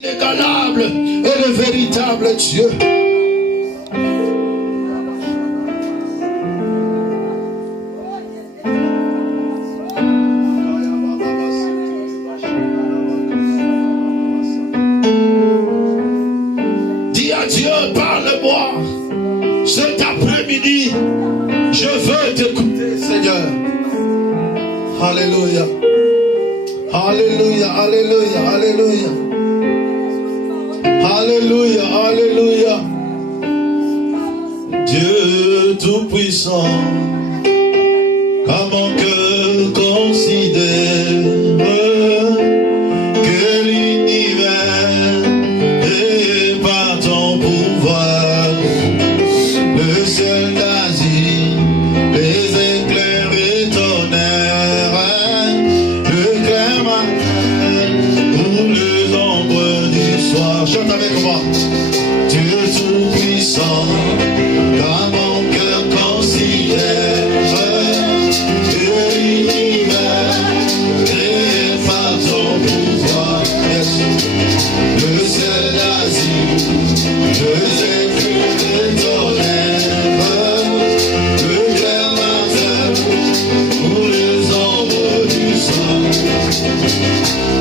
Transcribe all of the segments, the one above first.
Inégalable et le véritable Dieu. Dis à Dieu, parle-moi. Cet après-midi, je veux t'écouter, Seigneur. Alléluia. Alléluia, alléluia, alléluia. Alléluia, alléluia. Dieu Tout-Puissant, comment que considère que l'univers est par ton pouvoir, le ciel d'Asie, les éclairs et tonnerres, le clair matin ou les ombres du soir. Chante avec moi. Dieu Tout-Puissant, dans mon cœur considère que l'univers est par ton pouvoir. Yes. Le ciel d'Asie, les éclairs et tonnerres, le clair matin ou les ombres du soir.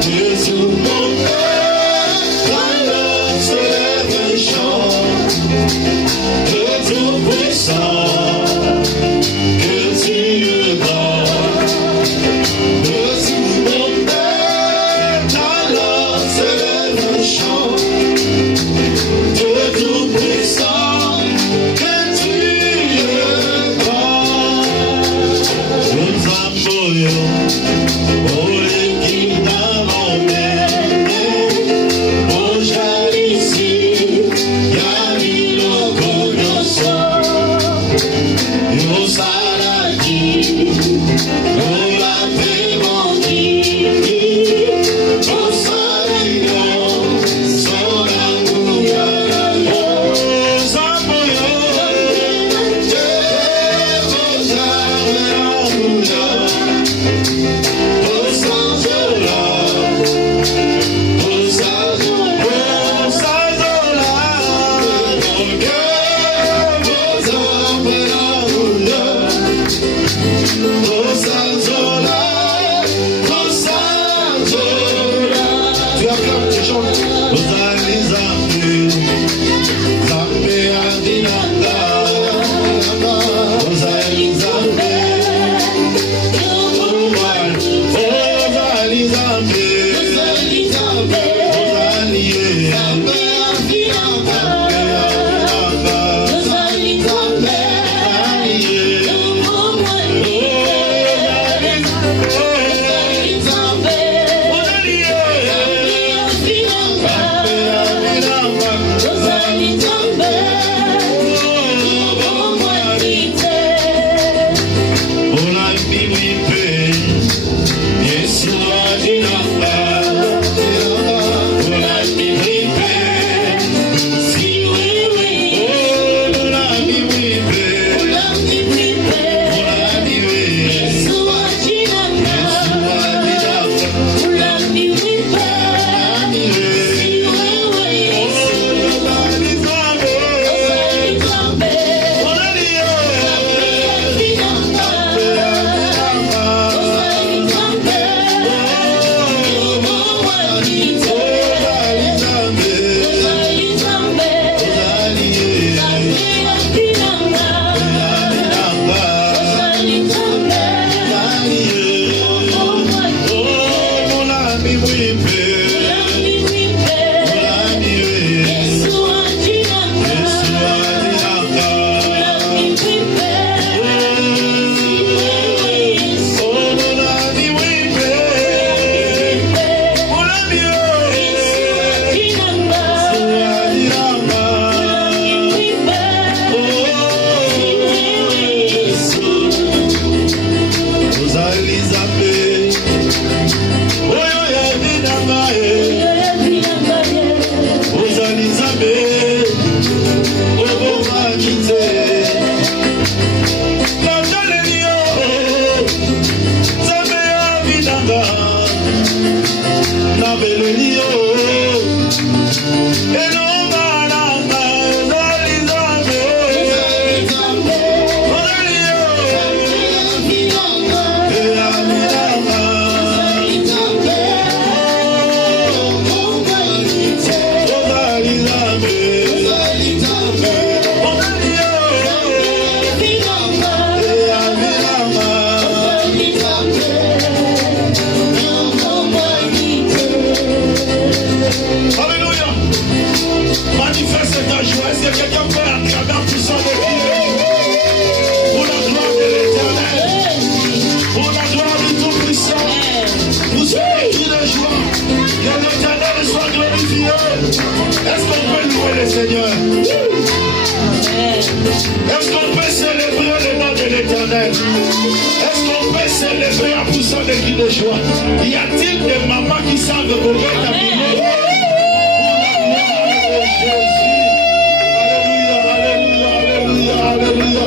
Dieu sous mon cœur, alors se lève un chant de Tout-Puissant, que tu es grand. De sous mon cœur, alors se lève un chant de Tout-Puissant, que tu es grand. Nous appoyons pour l'équipe d'abandonner. Oh, j'allais Yamilo Koyoso, Yo Salaki, Yo La Pémondi, Yo Salino, Solanguya, Yo Samoyo, Yo Samoyo, Yo Sanzola. la joie. Est-ce que quelqu'un peut acclamer en poussant des cris? Pour la gloire de l'Éternel, pour la gloire du Tout-Puissant, pour ce cri de joie, que l'Éternel soit glorifié. Est-ce qu'on peut louer le Seigneur? Est-ce qu'on peut célébrer le nom de l'Éternel? Est-ce qu'on peut célébrer en poussant des cris de joie? Y a-t-il des mamans qui savent courir ta vie? Alléluia, alléluia,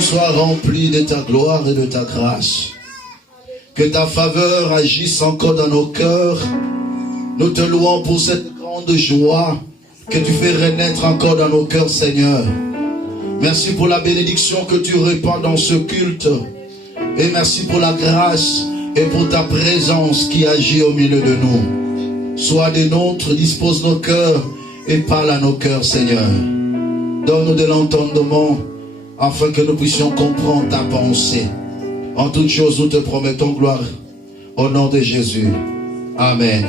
Sois rempli de ta gloire et de ta grâce. Que ta faveur agisse encore dans nos cœurs. Nous te louons pour cette grande joie que tu fais renaître encore dans nos cœurs, Seigneur. Merci pour la bénédiction que tu répands dans ce culte. Et merci pour la grâce et pour ta présence qui agit au milieu de nous. Sois des nôtres, dispose nos cœurs et parle à nos cœurs, Seigneur. Donne-nous de l'entendement afin que nous puissions comprendre ta pensée. En toutes choses, nous te promettons gloire au nom de Jésus. Amen.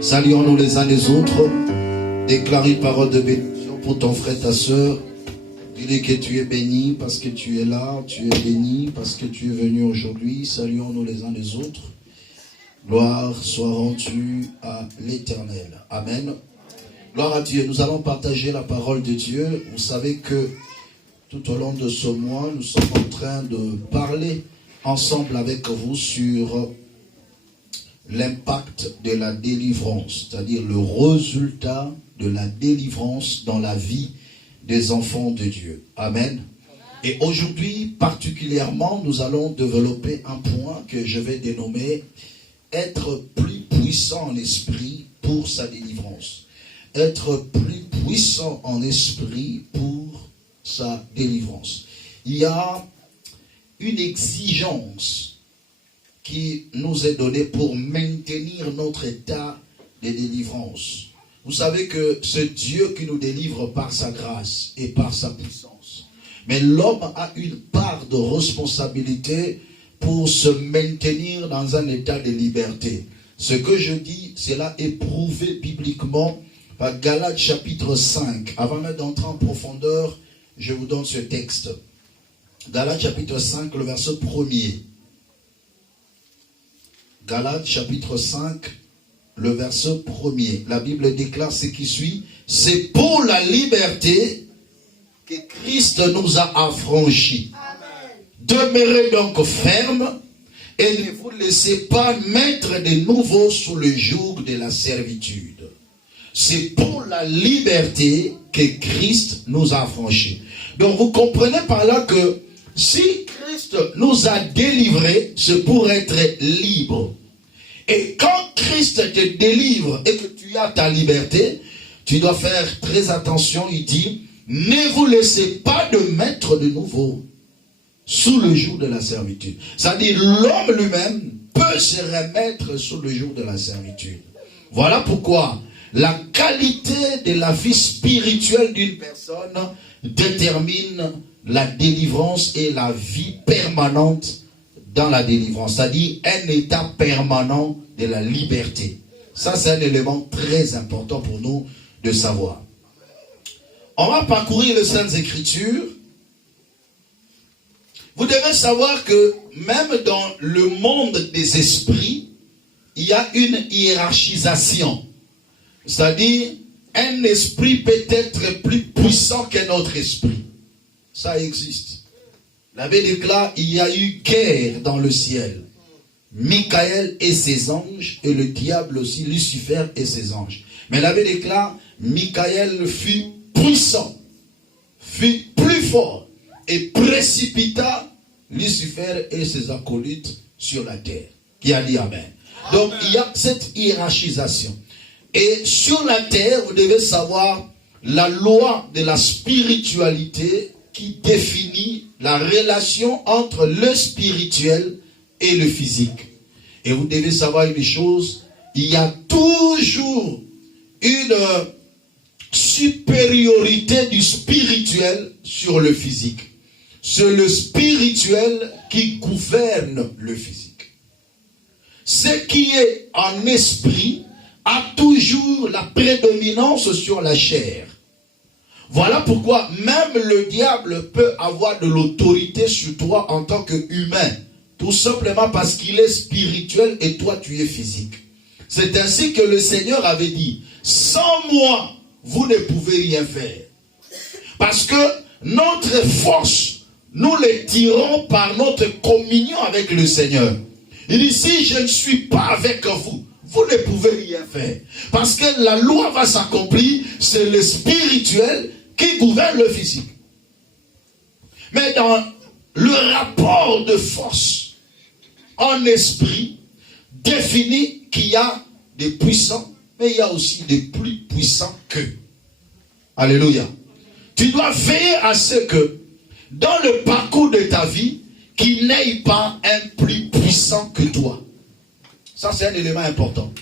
Saluons-nous les uns les autres. Déclare une parole de bénédiction pour ton frère, ta soeur. Dis-lui que tu es béni parce que tu es là. Tu es béni parce que tu es venu aujourd'hui. Saluons-nous les uns les autres. Gloire soit rendue à l'Éternel. Amen. Gloire à Dieu. Nous allons partager la parole de Dieu. Vous savez que tout au long de ce mois, nous sommes en train de parler ensemble avec vous sur l'impact de la délivrance, c'est-à-dire le résultat de la délivrance dans la vie des enfants de Dieu. Amen. Et aujourd'hui, particulièrement, nous allons développer un point que je vais dénommer « Être plus puissant en esprit pour sa délivrance ». Être plus puissant en esprit pour sa délivrance. Il y a une exigence qui nous est donnée pour maintenir notre état de délivrance. Vous savez que c'est Dieu qui nous délivre par sa grâce et par sa puissance. Mais l'homme a une part de responsabilité pour se maintenir dans un état de liberté. Ce que je dis, cela est prouvé bibliquement par Galates chapitre 5. Avant même d'entrer en profondeur, je vous donne ce texte. Galates chapitre 5, le verset 1er. Galates chapitre 5, le verset 1er. La Bible déclare ce qui suit. C'est pour la liberté que Christ nous a affranchis. Demeurez donc fermes et ne vous laissez pas mettre de nouveau sous le joug de la servitude. C'est pour la liberté que Christ nous a affranchis. Donc vous comprenez par là que si Christ nous a délivrés, c'est pour être libre. Et quand Christ te délivre et que tu as ta liberté, tu dois faire très attention. Il dit, ne vous laissez pas de mettre de nouveau sous le joug de la servitude. C'est-à-dire l'homme lui-même peut se remettre sous le joug de la servitude. Voilà pourquoi la qualité de la vie spirituelle d'une personne détermine la délivrance et la vie permanente dans la délivrance. C'est-à-dire un état permanent de la liberté. Ça, c'est un élément très important pour nous de savoir. On va parcourir les Saintes Écritures. Vous devez savoir que même dans le monde des esprits, il y a une hiérarchisation. C'est-à-dire, un esprit peut être plus puissant qu'un autre esprit. Ça existe. La Bible déclare, il y a eu guerre dans le ciel. Michael et ses anges, et le diable aussi, Lucifer et ses anges. Mais la Bible déclare, Michael fut puissant, fut plus fort, et précipita Lucifer et ses acolytes sur la terre. Qui a dit Amen. Donc, il y a cette hiérarchisation. Et sur la terre, vous devez savoir, la loi de la spiritualité qui définit la relation entre le spirituel et le physique. Et vous devez savoir une chose, il y a toujours une supériorité du spirituel sur le physique. C'est le spirituel qui gouverne le physique. Ce qui est en esprit a toujours la prédominance sur la chair. Voilà pourquoi même le diable peut avoir de l'autorité sur toi en tant qu'humain. Tout simplement parce qu'il est spirituel et toi tu es physique. C'est ainsi que le Seigneur avait dit, sans moi, vous ne pouvez rien faire. Parce que notre force, nous les tirons par notre communion avec le Seigneur. Il dit, si je ne suis pas avec vous, vous ne pouvez rien faire. Parce que la loi va s'accomplir, c'est le spirituel qui gouverne le physique. Mais dans le rapport de force en esprit, définit qu'il y a des puissants, mais il y a aussi des plus puissants qu'eux. Alléluia. Tu dois veiller à ce que, dans le parcours de ta vie, qu'il n'ait pas un plus puissant que toi. Ça, c'est un élément important.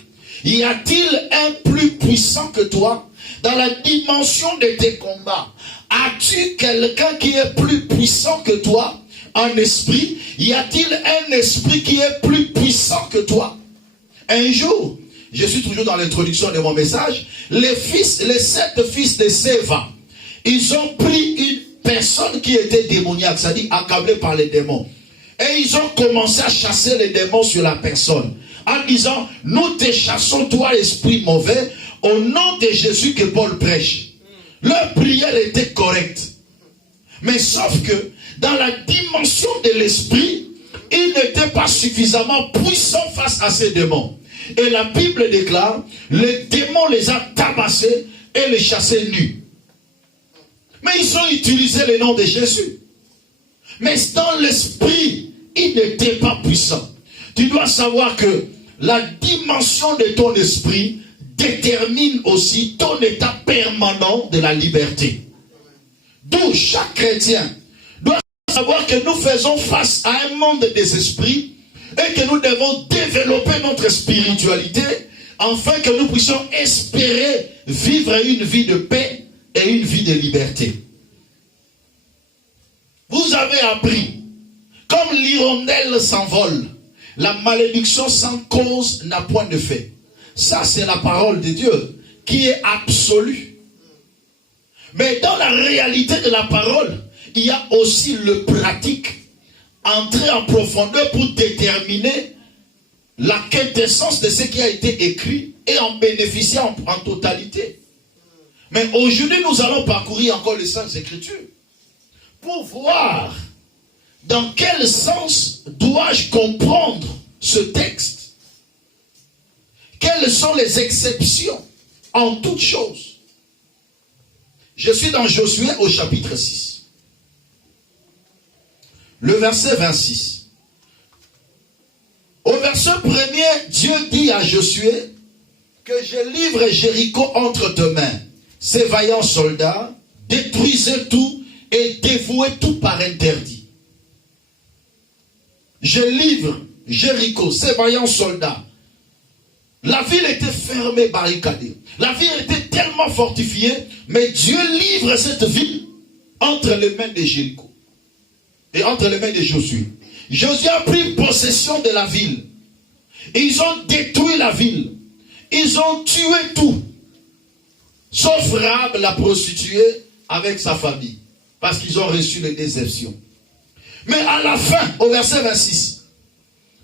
Y a-t-il un plus puissant que toi dans la dimension de tes combats? As-tu quelqu'un qui est plus puissant que toi en esprit? Y a-t-il un esprit qui est plus puissant que toi? Un jour, je suis toujours dans l'introduction de mon message, les 7 fils de Séva, ils ont pris une personne qui était démoniaque, c'est-à-dire accablée par les démons. Et ils ont commencé à chasser les démons sur la personne. En disant, nous te chassons, toi, esprit mauvais, au nom de Jésus que Paul prêche. Leur prière était correcte. Mais sauf que, dans la dimension de l'esprit, ils n'étaient pas suffisamment puissants face à ces démons. Et la Bible déclare, les démons les a tabassés et les chassés nus. Mais ils ont utilisé le nom de Jésus. Mais dans l'esprit, ils n'étaient pas puissants. Tu dois savoir que la dimension de ton esprit détermine aussi ton état permanent de la liberté. D'où chaque chrétien doit savoir que nous faisons face à un monde des esprits et que nous devons développer notre spiritualité afin que nous puissions espérer vivre une vie de paix et une vie de liberté. Vous avez appris, comme l'hirondelle s'envole, la malédiction sans cause n'a point de fait. Ça, c'est la parole de Dieu qui est absolue. Mais dans la réalité de la parole, il y a aussi le pratique. Entrer en profondeur pour déterminer la quintessence de ce qui a été écrit et en bénéficier en totalité. Mais aujourd'hui, nous allons parcourir encore les Saintes Écritures pour voir dans quel sens dois-je comprendre ce texte. Quelles sont les exceptions en toutes choses? Je suis dans Josué au chapitre 6. Le verset 26. Au verset 1er, Dieu dit à Josué que je livre Jéricho entre tes mains. Ces vaillants soldats, détruisez tout et dévouez tout par interdit. Je livre Jéricho, ces vaillants soldats. La ville était fermée, barricadée. La ville était tellement fortifiée, mais Dieu livre cette ville entre les mains de Jéricho et entre les mains de Josué. Josué a pris possession de la ville. Ils ont détruit la ville. Ils ont tué tout. Sauf Rahab, la prostituée, avec sa famille. Parce qu'ils ont reçu les déceptions. Mais à la fin, au verset 26,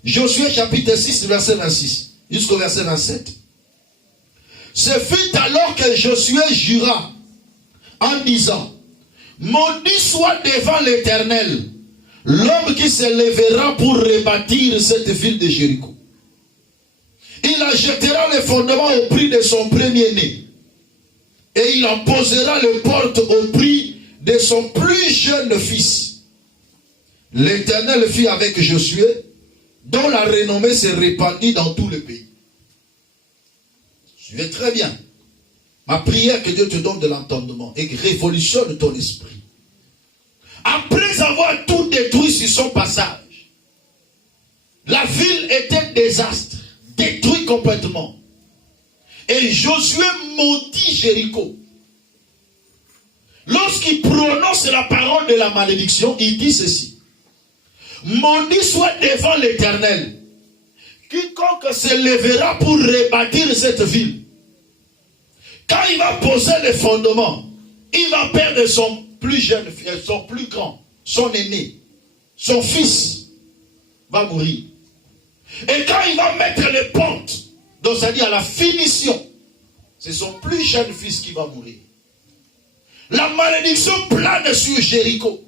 Josué chapitre 6, verset 26, jusqu'au verset 27. Ce fut alors que Josué jura en disant, maudit soit devant l'Éternel l'homme qui se lèvera pour rebâtir cette ville de Jéricho. Il achètera les fondements au prix de son premier-né. Et il en posera les portes au prix de son plus jeune fils. L'Éternel fit avec Josué, dont la renommée s'est répandue dans tout le pays. Suivez très bien. Ma prière, que Dieu te donne de l'entendement et que révolutionne ton esprit. Après avoir tout détruit sur son passage, la ville était désastre, détruite complètement. Et Josué maudit Jéricho. Lorsqu'il prononce la parole de la malédiction, il dit ceci: maudit soit devant l'Éternel quiconque se lèvera pour rebâtir cette ville. Quand il va poser les fondements, il va perdre son plus jeune, son plus grand, son aîné, son fils va mourir. Et quand il va mettre les portes, donc c'est-à-dire à la finition, c'est son plus jeune fils qui va mourir. La malédiction plane sur Jéricho.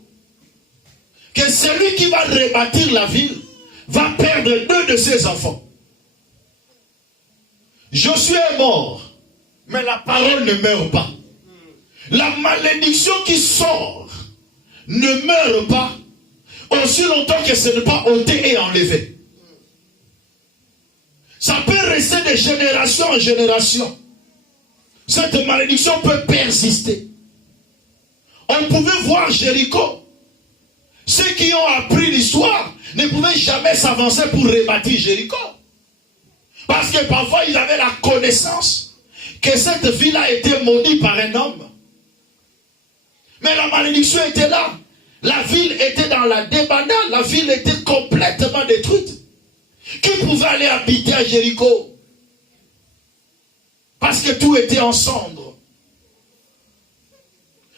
Que celui qui va rebâtir la ville va perdre 2 de ses enfants. Josué est mort, mais la parole ne meurt pas. La malédiction qui sort ne meurt pas aussi longtemps que ce n'est pas ôté et enlevé. Ça peut rester de génération en génération. Cette malédiction peut persister. On pouvait voir Jéricho. Ceux qui ont appris l'histoire ne pouvaient jamais s'avancer pour rebâtir Jéricho. Parce que parfois ils avaient la connaissance que cette ville a été maudite par un homme. Mais la malédiction était là. La ville était dans la débandade. La ville était complètement détruite. Qui pouvait aller habiter à Jéricho? Parce que tout était en cendres.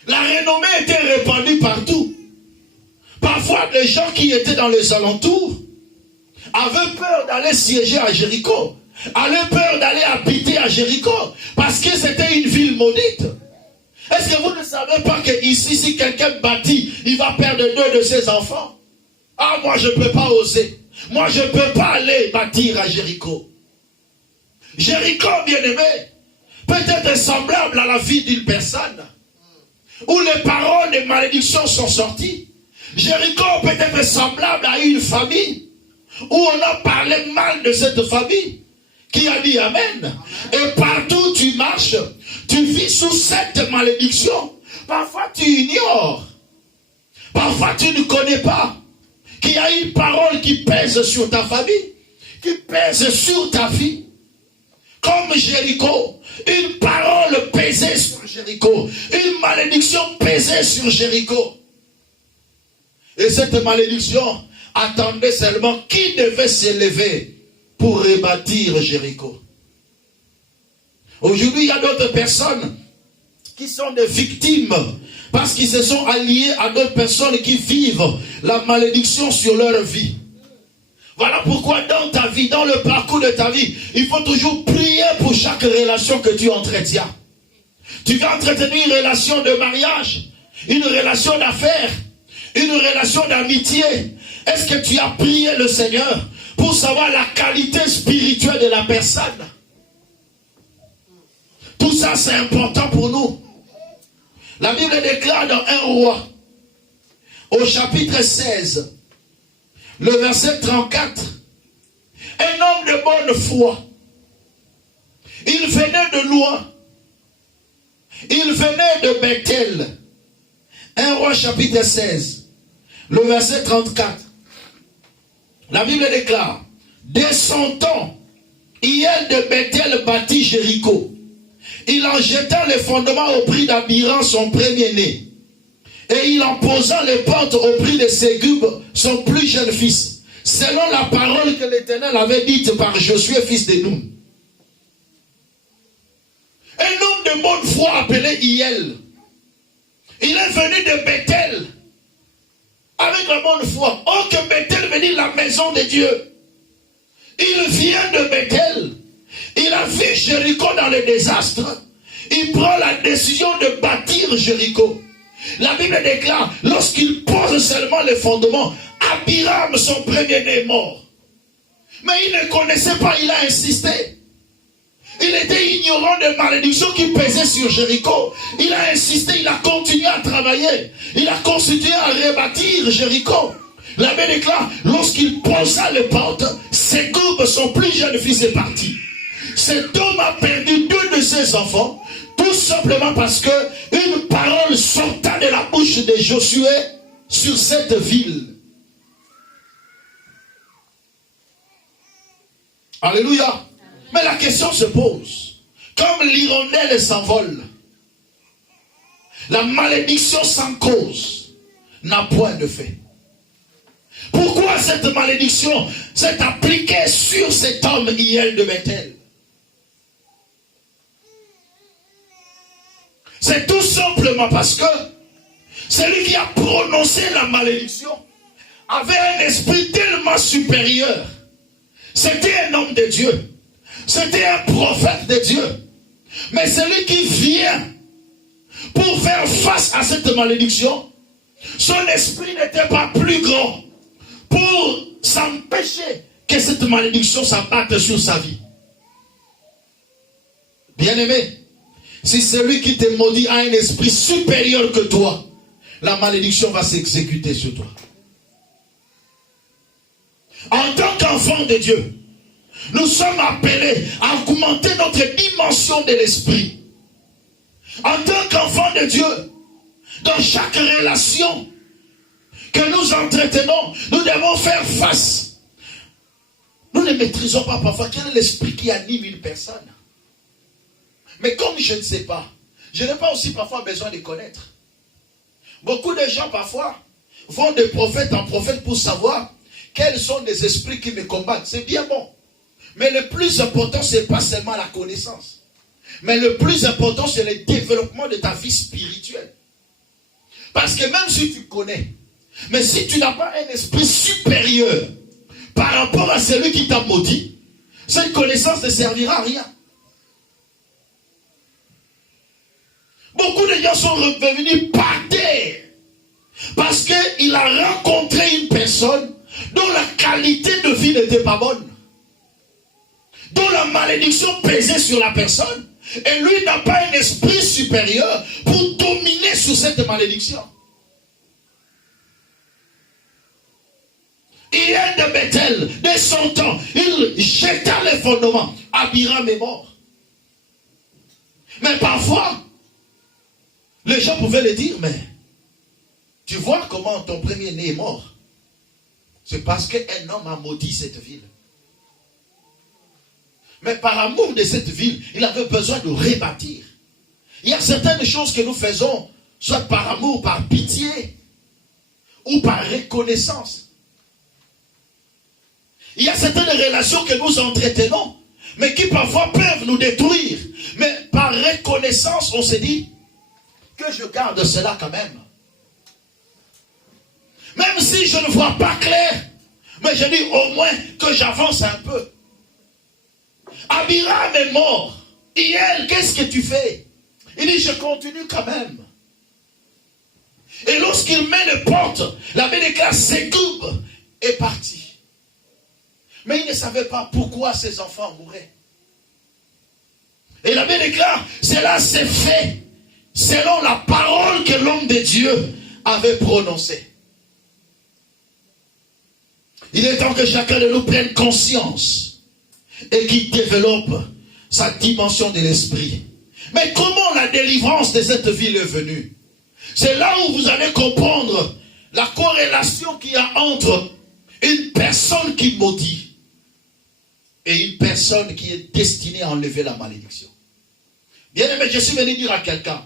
La renommée était répandue partout. Parfois, les gens qui étaient dans les alentours avaient peur d'aller siéger à Jéricho, avaient peur d'aller habiter à Jéricho, parce que c'était une ville maudite. Est-ce que vous ne savez pas qu'ici, si quelqu'un bâtit, il va perdre 2 de ses enfants? Ah, moi je ne peux pas oser. Moi je ne peux pas aller bâtir à Jéricho. Jéricho, bien-aimé, peut être semblable à la vie d'une personne, où les paroles de malédiction sont sorties. Jéricho peut être semblable à une famille, où on a parlé mal de cette famille, qui a dit Amen. Et partout où tu marches, tu vis sous cette malédiction. Parfois tu ignores, parfois tu ne connais pas qu'il y a une parole qui pèse sur ta famille, qui pèse sur ta vie. Comme Jéricho, une parole pesait sur Jéricho, une malédiction pesait sur Jéricho. Et cette malédiction attendait seulement qui devait s'élever pour rebâtir Jéricho. Aujourd'hui, il y a d'autres personnes qui sont des victimes parce qu'ils se sont alliés à d'autres personnes qui vivent la malédiction sur leur vie. Voilà pourquoi dans ta vie, dans le parcours de ta vie, il faut toujours prier pour chaque relation que tu entretiens. Tu veux entretenir une relation de mariage, une relation d'affaires, une relation d'amitié. Est-ce que tu as prié le Seigneur pour savoir la qualité spirituelle de la personne? Tout ça, c'est important pour nous. La Bible déclare dans 1 Roi, au chapitre 16, le verset 34, un homme de bonne foi, il venait de loin, il venait de Bethel. 1 Roi chapitre 16, le verset 34. La Bible déclare, dès son temps, Hiel de Bethel bâtit Jéricho. Il en jeta les fondements au prix d'Abiram, son premier-né. Et il en posa les portes au prix de Ségub, son plus jeune fils, selon la parole que l'Éternel avait dite par Josué, fils de Nun. Un homme de bonne foi appelé Hiel. Il est venu de Bethel avec la bonne foi. Oh, que Bethel veut dire la maison de Dieu. Il vient de Bethel. Il a vu Jéricho dans le désastre. Il prend la décision de bâtir Jéricho. La Bible déclare, lorsqu'il pose seulement les fondements, Abiram, son premier-né, est mort. Mais il ne connaissait pas, il a insisté. Il était ignorant des malédictions qui pesaient sur Jéricho. Il a insisté, il a continué à travailler. Il a continué à rebâtir Jéricho. La Bible déclare, lorsqu'il posa les portes, Ségub, son plus jeune fils, est parti. Cet homme a perdu 2 de ses enfants, tout simplement parce que une parole sortant de la bouche de Josué sur cette ville. Alléluia. Mais la question se pose. Comme l'hirondelle s'envole, la malédiction sans cause n'a point de fait. Pourquoi cette malédiction s'est appliquée sur cet homme Hiel de Bethel? C'est tout simplement parce que celui qui a prononcé la malédiction avait un esprit tellement supérieur. C'était un homme de Dieu. C'était un prophète de Dieu. Mais celui qui vient pour faire face à cette malédiction, son esprit n'était pas plus grand pour s'empêcher que cette malédiction s'abatte sur sa vie. Bien-aimé, si celui qui te maudit a un esprit supérieur que toi, la malédiction va s'exécuter sur toi. En tant qu'enfant de Dieu, nous sommes appelés à augmenter notre dimension de l'esprit. En tant qu'enfant de Dieu, dans chaque relation que nous entretenons, nous devons faire face. Nous ne maîtrisons pas parfois quel est l'esprit qui anime une personne. Mais comme je ne sais pas, je n'ai pas aussi parfois besoin de connaître. Beaucoup de gens parfois vont de prophète en prophète pour savoir quels sont les esprits qui me combattent. C'est bien bon. Mais le plus important, ce n'est pas seulement la connaissance. Mais le plus important, c'est le développement de ta vie spirituelle. Parce que même si tu connais, mais si tu n'as pas un esprit supérieur par rapport à celui qui t'a maudit, cette connaissance ne servira à rien. Beaucoup de gens sont revenus par terre parce qu'il a rencontré une personne dont la qualité de vie n'était pas bonne, dont la malédiction pesait sur la personne, et lui n'a pas un esprit supérieur pour dominer sur cette malédiction. Hiel de Bethel, dès son temps, il jeta les fondements. Abiram est mort. Mais parfois, les gens pouvaient le dire, mais tu vois comment ton premier-né est mort. C'est parce qu'un homme a maudit cette ville. Mais par amour de cette ville, il avait besoin de rebâtir. Il y a certaines choses que nous faisons, soit par amour, par pitié, ou par reconnaissance. Il y a certaines relations que nous entretenons, mais qui parfois peuvent nous détruire. Mais par reconnaissance, on se dit que je garde cela quand même. Même si je ne vois pas clair, mais je dis au moins que j'avance un peu. Abiram est mort. Hiel, qu'est-ce que tu fais? Il dit, je continue quand même. Et lorsqu'il met les portes, la Bible déclare, Ségoub est parti. Mais il ne savait pas pourquoi ses enfants mouraient. Et la Bible déclare, cela s'est fait selon la parole que l'homme de Dieu avait prononcée. Il est temps que chacun de nous prenne conscience et qu'il développe sa dimension de l'esprit. Mais comment la délivrance de cette ville est venue? C'est là où vous allez comprendre la corrélation qu'il y a entre une personne qui maudit et une personne qui est destinée à enlever la malédiction. Bien aimé, je suis venu dire à quelqu'un,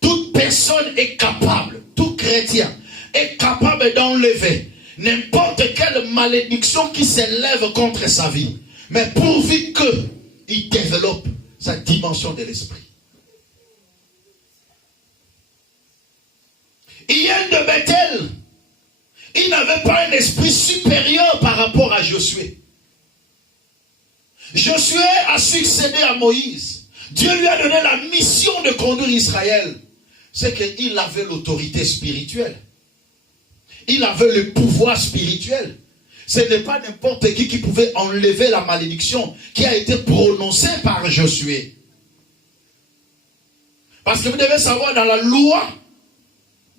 toute personne est capable, tout chrétien est capable d'enlever n'importe quelle malédiction qui s'élève contre sa vie, mais pourvu qu'il développe sa dimension de l'esprit. Hiel de Bethel, il n'avait pas un esprit supérieur par rapport à Josué. Josué a succédé à Moïse. Dieu lui a donné la mission de conduire Israël. C'est qu'il avait l'autorité spirituelle. Il avait le pouvoir spirituel. Ce n'est pas n'importe qui pouvait enlever la malédiction qui a été prononcée par Josué. Parce que vous devez savoir, dans la loi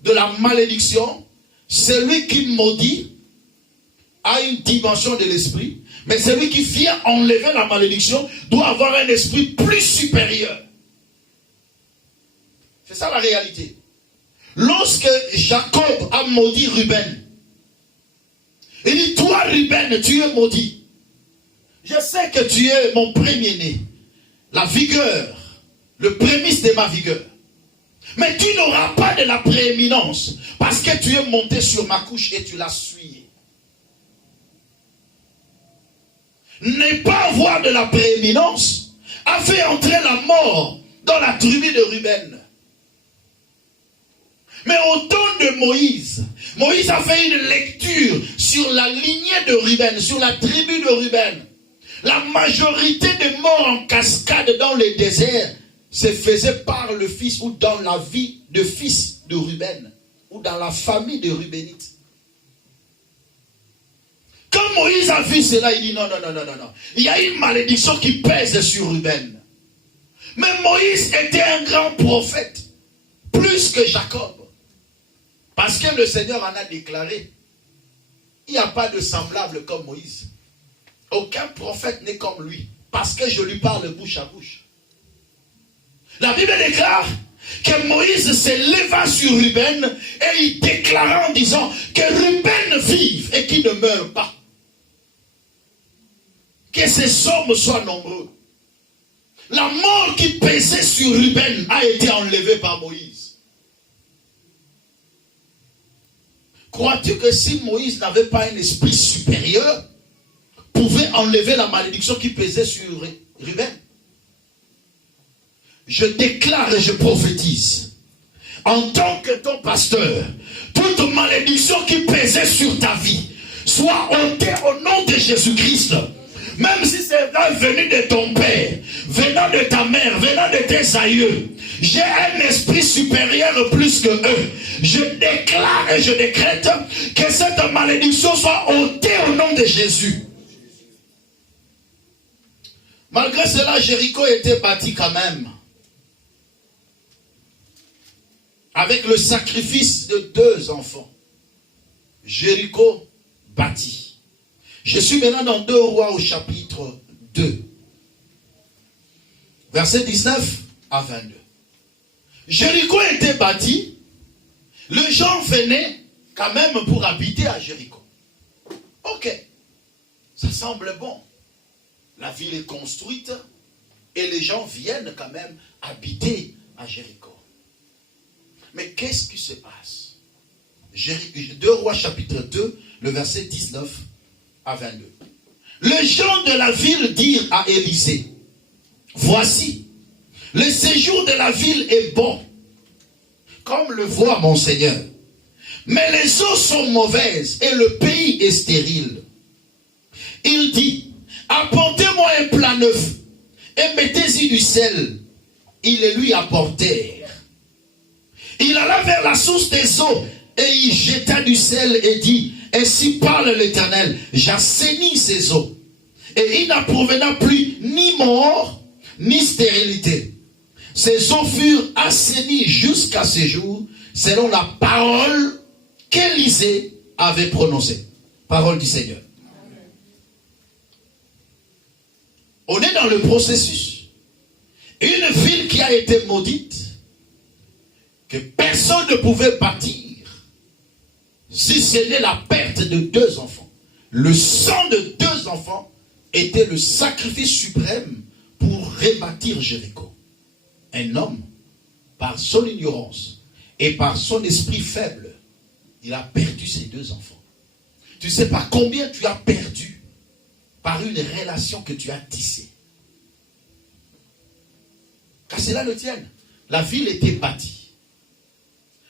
de la malédiction, celui qui maudit a une dimension de l'esprit, mais celui qui vient enlever la malédiction doit avoir un esprit plus supérieur. C'est ça la réalité. Lorsque Jacob a maudit Ruben, il dit, toi Ruben, tu es maudit. Je sais que tu es mon premier-né, la vigueur, le prémisse de ma vigueur. Mais tu n'auras pas de la prééminence parce que tu es monté sur ma couche et tu l'as souillé. Ne pas avoir de la prééminence a fait entrer la mort dans la tribu de Ruben. Mais au temps de Moïse, Moïse a fait une lecture sur la lignée de Ruben, sur la tribu de Ruben. La majorité des morts en cascade dans le désert se faisait par le fils ou dans la vie de fils de Ruben ou dans la famille de Rubénites. Quand Moïse a vu cela, il dit non. Il y a une malédiction qui pèse sur Ruben. Mais Moïse était un grand prophète, plus que Jacob. Parce que le Seigneur en a déclaré, il n'y a pas de semblable comme Moïse. Aucun prophète n'est comme lui, parce que je lui parle bouche à bouche. La Bible déclare que Moïse s'éleva sur Ruben et il déclara en disant que Ruben vive et qu'il ne meure pas. Que ses hommes soient nombreux. La mort qui pesait sur Ruben a été enlevée par Moïse. Crois-tu que si Moïse n'avait pas un esprit supérieur, pouvait enlever la malédiction qui pesait sur Ruben? Je déclare et je prophétise, en tant que ton pasteur, toute malédiction qui pesait sur ta vie soit ôtée au nom de Jésus-Christ. Même si c'est venu de ton père, venant de ta mère, venant de tes aïeux, j'ai un esprit supérieur plus que eux. Je déclare et je décrète que cette malédiction soit ôtée au nom de Jésus. Malgré cela, Jéricho était bâti quand même. Avec le sacrifice de 2 enfants. Jéricho bâti. Je suis maintenant dans 2 Rois au chapitre 2. Verset 19 à 22. Jéricho était bâti. Les gens venaient quand même pour habiter à Jéricho. Ok. Ça semble bon. La ville est construite et les gens viennent quand même habiter à Jéricho. Mais qu'est-ce qui se passe? 2 Rois chapitre 2, le verset 19 à 22. Les gens de la ville dirent à Élisée, voici, le séjour de la ville est bon, comme le voit mon Seigneur. Mais les eaux sont mauvaises et le pays est stérile. Il dit, apportez-moi un plat neuf et mettez-y du sel. Ils le lui apportèrent. Il alla vers la source des eaux et il jeta du sel et dit, ainsi parle l'Éternel, j'assainis ces eaux. Et il n'en provena plus ni mort, ni stérilité. Ces eaux furent assainies jusqu'à ce jour, selon la parole qu'Élisée avait prononcée. Parole du Seigneur. On est dans le processus. Une ville qui a été maudite, que personne ne pouvait bâtir, si ce n'est la perte de 2 enfants. Le sang de 2 enfants était le sacrifice suprême pour rebâtir Jéricho. Un homme, par son ignorance et par son esprit faible, il a perdu ses 2 enfants. Tu ne sais pas combien tu as perdu par une relation que tu as tissée. Car cela le tienne. La ville était bâtie.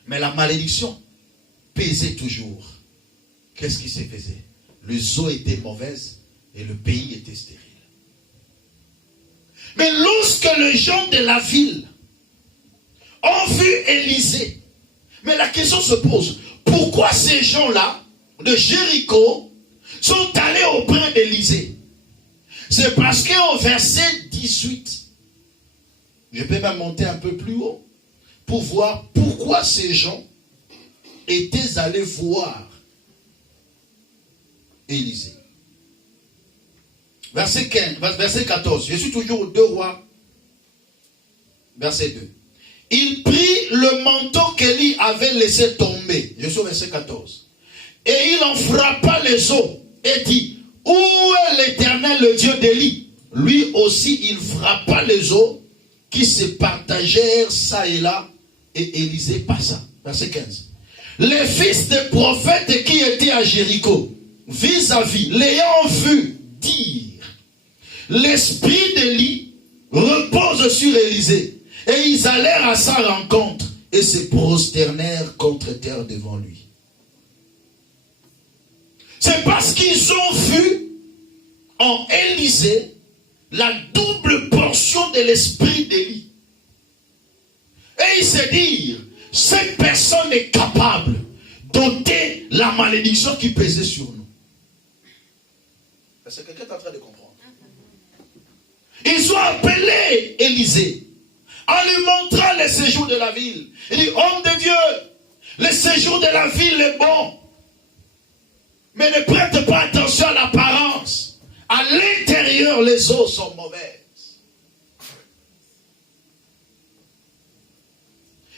Mais la malédiction pesait toujours. Qu'est-ce qui se faisait? Les eaux étaient mauvaises et le pays était stérile. Mais lorsque les gens de la ville ont vu Élisée, mais la question se pose, pourquoi ces gens-là de Jéricho sont allés auprès d'Élisée? C'est parce qu'au verset 18, je peux même monter un peu plus haut, pour voir pourquoi ces gens étaient allés voir Élisée. Verset 14, je suis toujours 2 Rois, verset 2. il prit le manteau qu'Élie avait laissé tomber. Je suis au verset 14. Et il en frappa les os et dit, où est l'Éternel, le Dieu d'Élie? Lui aussi, il frappa les os qui se partagèrent ça et là, et Élisée passa. Verset 15. Les fils des prophètes qui étaient à Jéricho, vis-à-vis, l'ayant vu, dire, l'esprit d'Élie repose sur Élisée. Et ils allèrent à sa rencontre et se prosternèrent contre terre devant lui. C'est parce qu'ils ont vu en Élisée la double portion de l'esprit d'Élie. Et ils se disent, cette personne est capable d'ôter la malédiction qui pesait sur nous. Est-ce que quelqu'un est en train de comprendre? Ils ont appelé Élisée en lui montrant le séjour de la ville. Il dit, homme de Dieu, le séjour de la ville est bon. Mais ne prête pas attention à l'apparence. À l'intérieur, les eaux sont mauvaises.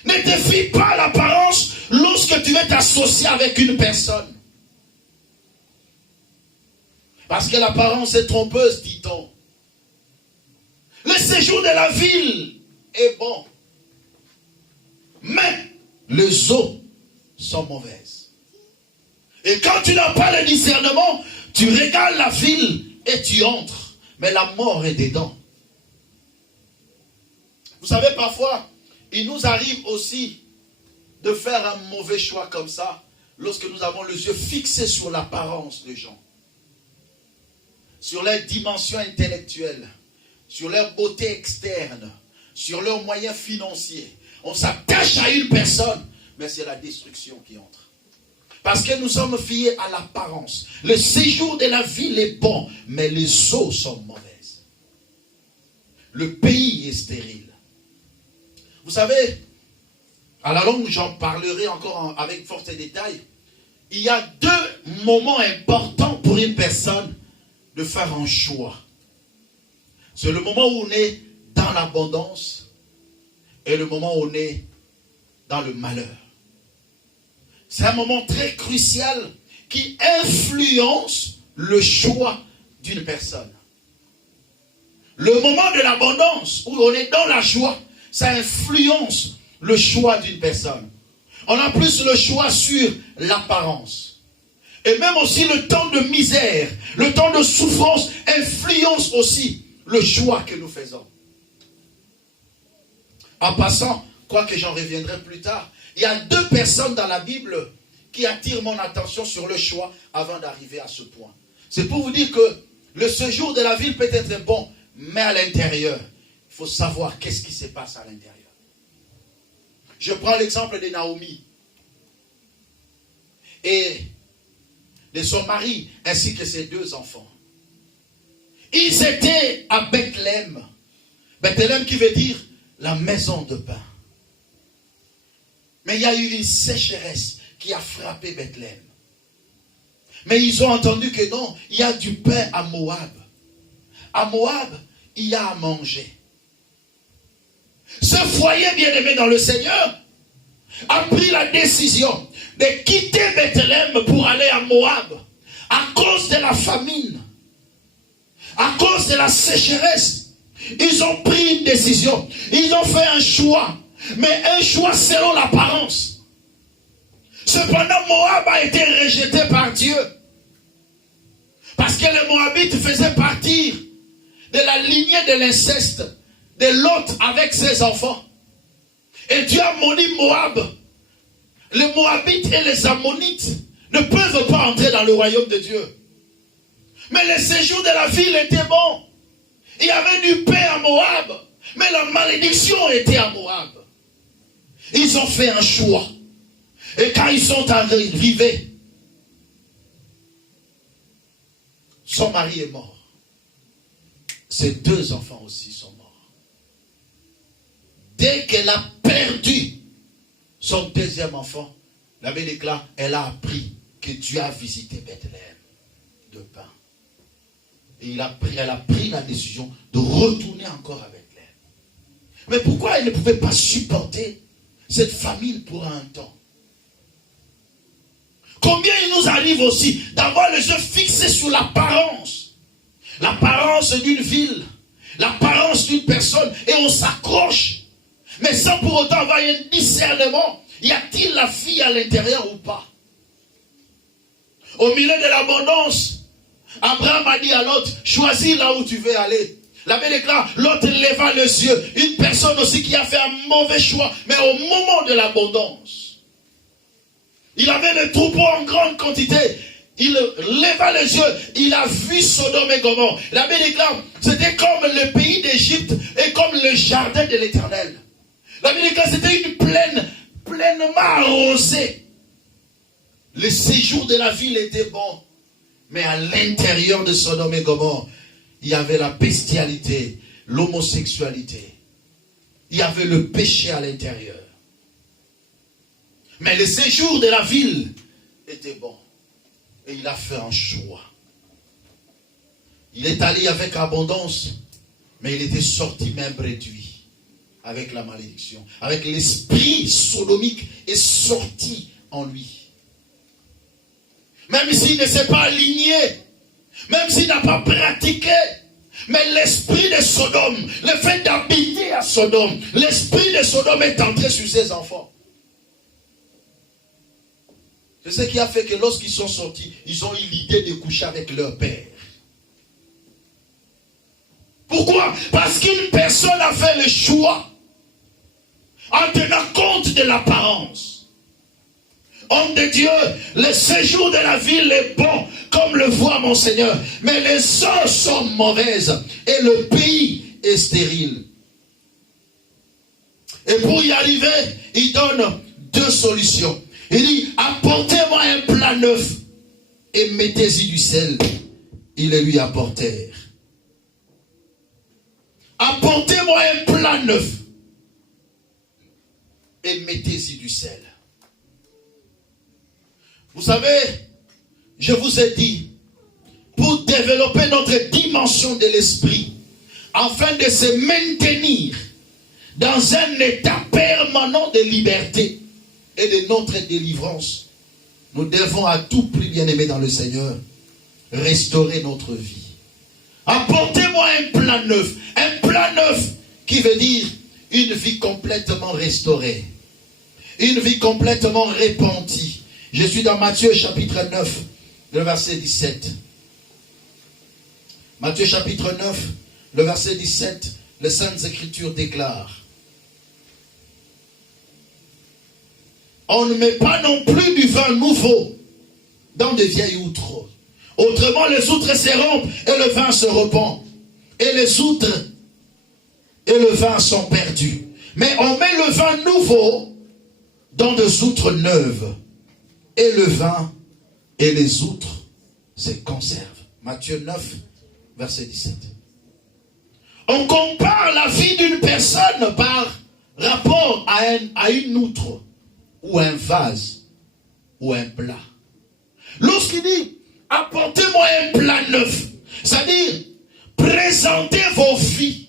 Ne te fie pas à l'apparence lorsque tu veux t'associer avec une personne. Parce que l'apparence est trompeuse, dit-on. Le séjour de la ville est bon. Mais les eaux sont mauvaises. Et quand tu n'as pas le discernement, tu regardes la ville et tu entres. Mais la mort est dedans. Vous savez, parfois, il nous arrive aussi de faire un mauvais choix comme ça lorsque nous avons les yeux fixés sur l'apparence des gens, sur leur dimension intellectuelle, sur leur beauté externe, sur leurs moyens financiers. On s'attache à une personne, mais c'est la destruction qui entre. Parce que nous sommes fiés à l'apparence. Le séjour de la ville est bon, mais les eaux sont mauvaises. Le pays est stérile. Vous savez, à la longue, j'en parlerai encore avec force et détail. Il y a deux moments importants pour une personne de faire un choix. C'est le moment où on est dans l'abondance et le moment où on est dans le malheur. C'est un moment très crucial qui influence le choix d'une personne. Le moment de l'abondance, où on est dans la joie, ça influence le choix d'une personne. On a plus le choix sur l'apparence. Et même aussi le temps de misère, le temps de souffrance influence aussi le choix que nous faisons. En passant, quoique j'en reviendrai plus tard, il y a deux personnes dans la Bible qui attirent mon attention sur le choix avant d'arriver à ce point. C'est pour vous dire que le séjour de la ville peut être bon, mais à l'intérieur, il faut savoir qu'est-ce qui se passe à l'intérieur. Je prends l'exemple de Naomi et de son mari ainsi que ses deux enfants. Ils étaient à Bethléem. Bethléem qui veut dire la maison de pain. Mais il y a eu une sécheresse qui a frappé Bethléem. Mais ils ont entendu que non, il y a du pain à Moab. À Moab, il y a à manger. Ce foyer bien-aimé dans le Seigneur a pris la décision de quitter Bethléem pour aller à Moab à cause de la famine, à cause de la sécheresse. Ils ont pris une décision. Ils ont fait un choix. Mais un choix selon l'apparence. Cependant, Moab a été rejeté par Dieu. Parce que les Moabites faisaient partie de la lignée de l'inceste de Lot avec ses enfants. Et Dieu a maudit Moab. Les Moabites et les Ammonites ne peuvent pas entrer dans le royaume de Dieu. Mais le séjour de la ville était bon. Il y avait du pain à Moab. Mais la malédiction était à Moab. Ils ont fait un choix. Et quand ils sont arrivés, son mari est mort. Ses deux enfants aussi sont morts. Dès qu'elle a perdu son deuxième enfant, la Bible déclare, elle a appris que Dieu a visité Bethléem de pain. Et elle a pris la décision de retourner encore à Bethléem. Mais pourquoi il ne pouvait pas supporter cette famine pour un temps? Combien il nous arrive aussi d'avoir les yeux fixés sur l'apparence. L'apparence d'une ville, l'apparence d'une personne, et on s'accroche. Mais sans pour autant avoir un discernement. Y a-t-il la fille à l'intérieur ou pas? Au milieu de l'abondance, Abraham a dit à l'autre, choisis là où tu veux aller. La Bible déclare, l'autre leva les yeux. Une personne aussi qui a fait un mauvais choix, mais au moment de l'abondance. Il avait le troupeau en grande quantité. Il leva les yeux, il a vu Sodome et Gomorrhe. La Bible déclare, c'était comme le pays d'Égypte et comme le jardin de l'Éternel. La Bible déclare, c'était une plaine pleinement arrosée. Le séjour de la ville était bon. Mais à l'intérieur de Sodome et Gomorrhe, il y avait la bestialité, l'homosexualité. Il y avait le péché à l'intérieur. Mais le séjour de la ville était bon. Et il a fait un choix. Il est allé avec abondance, mais il était sorti même réduit. Avec la malédiction. Avec l'esprit sodomique est sorti en lui. Même s'il ne s'est pas aligné, même s'il n'a pas pratiqué, mais l'esprit de Sodome, le fait d'habiter à Sodome, l'esprit de Sodome est entré sur ses enfants. C'est ce qui a fait que lorsqu'ils sont sortis, ils ont eu l'idée de coucher avec leur père. Pourquoi? Parce qu'une personne a fait le choix en tenant compte de l'apparence. Homme de Dieu, le séjour de la ville est bon, comme le voit mon Seigneur. Mais les eaux sont mauvaises et le pays est stérile. Et pour y arriver, il donne deux solutions. Il dit, apportez-moi un plat neuf et mettez-y du sel. Ils le lui apportèrent. Apportez-moi un plat neuf et mettez-y du sel. Vous savez, je vous ai dit, pour développer notre dimension de l'esprit, afin de se maintenir dans un état permanent de liberté et de notre délivrance, nous devons à tout prix, bien-aimés dans le Seigneur, restaurer notre vie. Apportez-moi un plan neuf qui veut dire une vie complètement restaurée, une vie complètement repentie. Je suis dans Matthieu chapitre 9, le verset 17. Matthieu chapitre 9, le verset 17, les Saintes Écritures déclarent: on ne met pas non plus du vin nouveau dans de vieilles outres. Autrement, les outres se rompent et le vin se repent. Et les outres et le vin sont perdus. Mais on met le vin nouveau dans des outres neuves. Et le vin et les outres se conservent. Matthieu 9, verset 17. On compare la vie d'une personne par rapport à une outre, ou un vase, ou un plat. Lorsqu'il dit, apportez-moi un plat neuf, c'est-à-dire, présentez vos vies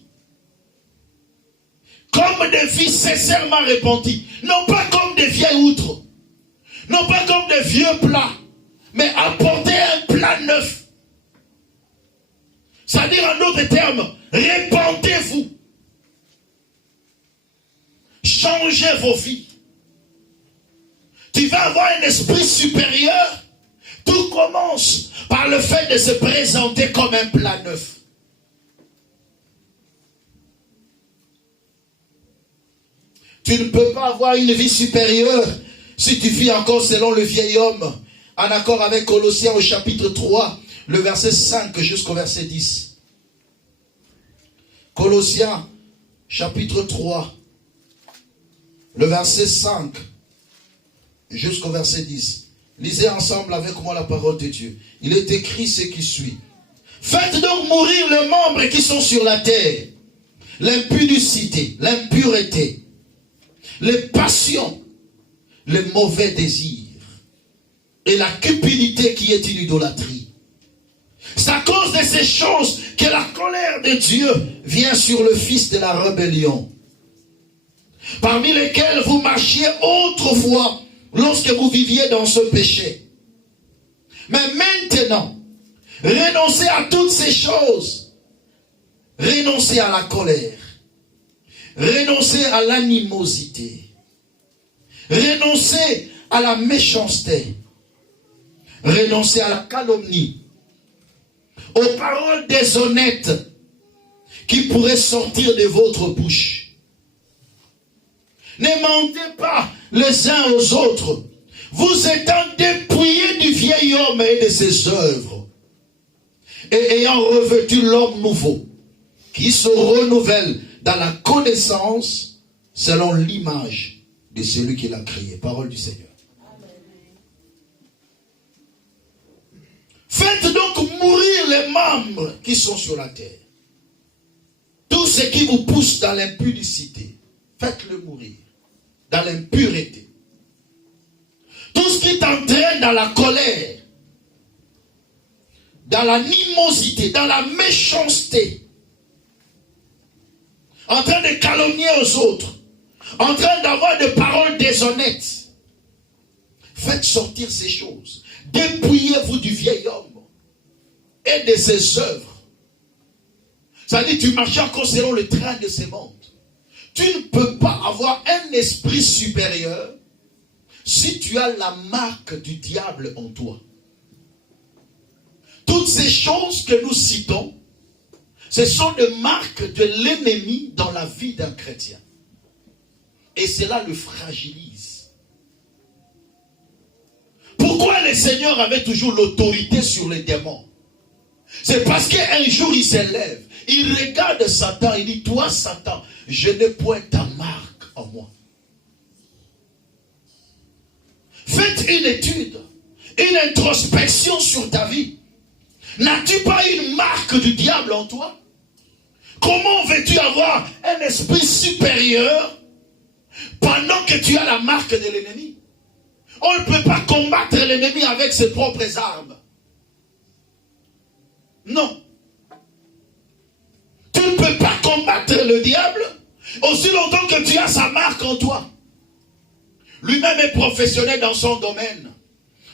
comme des vies sincèrement repenties, non pas comme des vieilles outres, non pas comme des vieux plats, mais apportez un plat neuf. C'est-à-dire, en d'autres termes, répentez-vous. Changez vos vies. Tu vas avoir un esprit supérieur. Tout commence par le fait de se présenter comme un plat neuf. Tu ne peux pas avoir une vie supérieure si tu vis encore selon le vieil homme, en accord avec Colossiens au chapitre 3, le verset 5 jusqu'au verset 10. Colossiens chapitre 3, le verset 5 jusqu'au verset 10. Lisez ensemble avec moi la parole de Dieu. Il est écrit ce qui suit. Faites donc mourir les membres qui sont sur la terre: l'impudicité, l'impureté, les passions, les mauvais désirs et la cupidité qui est une idolâtrie. C'est à cause de ces choses que la colère de Dieu vient sur le fils de la rébellion. parmi lesquels vous marchiez autrefois lorsque vous viviez dans ce péché. Mais maintenant, renoncez à toutes ces choses. Renoncez à la colère. Renoncez à l'animosité. Renoncez à la méchanceté. Renoncez à la calomnie. Aux paroles déshonnêtes qui pourraient sortir de votre bouche. Ne mentez pas les uns aux autres, vous étant dépouillés du vieil homme et de ses œuvres, et ayant revêtu l'homme nouveau, qui se renouvelle dans la connaissance selon l'image de celui qui l'a créé. Parole du Seigneur. Faites donc mourir les membres qui sont sur la terre. Tout ce qui vous pousse dans l'impudicité, faites-le mourir. Dans l'impureté. Tout ce qui t'entraîne dans la colère, dans l'animosité, dans la méchanceté, en train de calomnier aux autres, en train d'avoir des paroles déshonnêtes. Faites sortir ces choses. Dépouillez-vous du vieil homme et de ses œuvres. Ça dit, tu marches encore selon le train de ces mondes. Tu ne peux pas avoir un esprit supérieur si tu as la marque du diable en toi. Toutes ces choses que nous citons, ce sont des marques de l'ennemi dans la vie d'un chrétien. Et cela le fragilise. Pourquoi le Seigneur avait toujours l'autorité sur les démons? C'est parce qu'un jour il s'élève, il regarde Satan, il dit, toi Satan, je n'ai point ta marque en moi. Faites une étude, une introspection sur ta vie. N'as-tu pas une marque du diable en toi? Comment veux-tu avoir un esprit supérieur pendant que tu as la marque de l'ennemi? On ne peut pas combattre l'ennemi avec ses propres armes. Non. Tu ne peux pas combattre le diable aussi longtemps que tu as sa marque en toi. Lui-même est professionnel dans son domaine.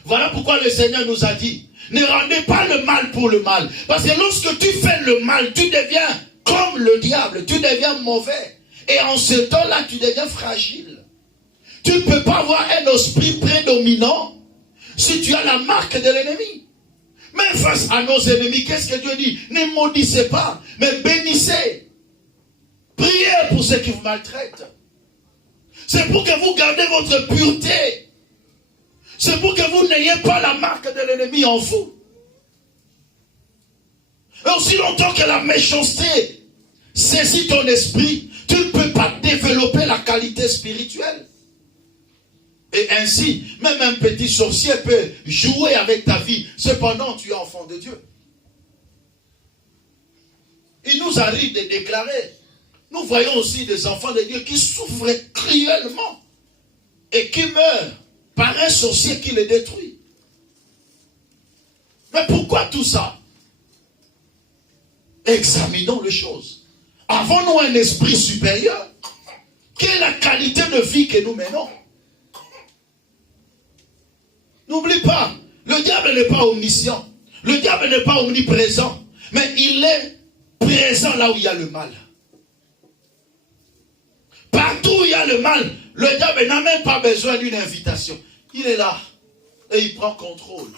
Voilà pourquoi le Seigneur nous a dit, ne rendez pas le mal pour le mal. Parce que lorsque tu fais le mal, tu deviens comme le diable, tu deviens mauvais. Et en ce temps-là, tu deviens fragile. Tu ne peux pas avoir un esprit prédominant si tu as la marque de l'ennemi. Mais face à nos ennemis, qu'est-ce que Dieu dit? Ne maudissez pas, mais bénissez. Priez pour ceux qui vous maltraitent. C'est pour que vous gardez votre pureté. C'est pour que vous n'ayez pas la marque de l'ennemi en vous. Et aussi longtemps que la méchanceté saisit ton esprit, tu ne peux pas développer la qualité spirituelle. Et ainsi, même un petit sorcier peut jouer avec ta vie. Cependant, tu es enfant de Dieu. Il nous arrive de déclarer. Nous voyons aussi des enfants de Dieu qui souffrent cruellement et qui meurent par un sorcier qui les détruit. Mais pourquoi tout ça? Examinons les choses. Avons-nous un esprit supérieur? Quelle est la qualité de vie que nous menons? N'oublie pas, le diable n'est pas omniscient. Le diable n'est pas omniprésent. Mais il est présent là où il y a le mal. Partout où il y a le mal, le diable n'a même pas besoin d'une invitation. Il est là et il prend contrôle.